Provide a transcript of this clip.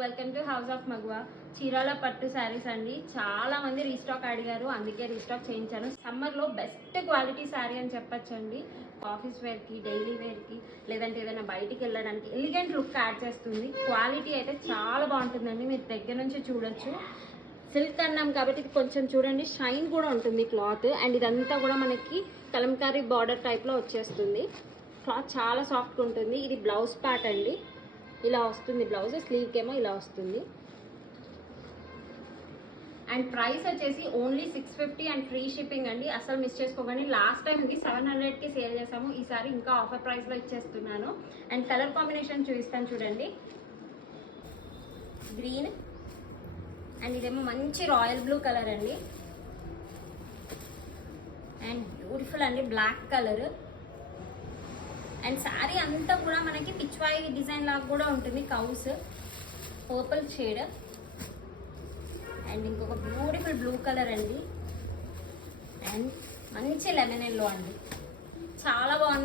Welcome to house of మగువా. చీరాల పట్టు శారీస్ అండి. చాలా మంది రీస్టాక్ అడిగారు, అందుకే రీస్టాక్ చేయించాను. సమ్మర్లో బెస్ట్ క్వాలిటీ శారీ అని చెప్పొచ్చండి. ఆఫీస్ వేర్కి, డైలీ వేర్కి, లేదంటే ఏదైనా బయటికి వెళ్ళడానికి ఎలిగెంట్ లుక్ యాడ్ చేస్తుంది. క్వాలిటీ అయితే చాలా బాగుంటుందండి, మీరు దగ్గర నుంచి చూడొచ్చు. సిల్క్ అన్నాం కాబట్టి ఇది కొంచెం చూడండి షైన్ కూడా ఉంటుంది క్లాత్. అండ్ ఇదంతా కూడా మనకి కలంకారీ బార్డర్ టైప్లో వచ్చేస్తుంది. క్లాత్ చాలా సాఫ్ట్గా ఉంటుంది. ఇది బ్లౌజ్ పార్ట్ అండి, ఇలా వస్తుంది బ్లౌజ్. స్లీవ్కి ఏమో ఇలా వస్తుంది. అండ్ ప్రైస్ వచ్చేసి ఓన్లీ 650 అండ్ ఫ్రీ షిప్పింగ్ అండి. అసలు మిస్ చేసుకోకండి. లాస్ట్ టైం ఇది 700కి సేల్ చేసాము, ఈసారి ఇంకా ఆఫర్ ప్రైస్లో ఇచ్చేస్తున్నాను. అండ్ కలర్ కాంబినేషన్ చూపిస్తాను చూడండి. గ్రీన్ అండ్ ఇదేమో మంచి రాయల్ బ్లూ కలర్ అండి. అండ్ బ్యూటిఫుల్ అండి బ్లాక్ కలర్. అండ్ శారీ అంతా కూడా మనకి పిచ్వాయి డిజైన్ లాగా కూడా ఉంటుంది. కౌస్ పర్పుల్ షేడ్ అండ్ ఇంకొక బ్యూటిఫుల్ బ్లూ కలర్ అండి. అండ్ మంచి లెమన్ ఎల్లో అండి, చాలా బాగున్నాయి.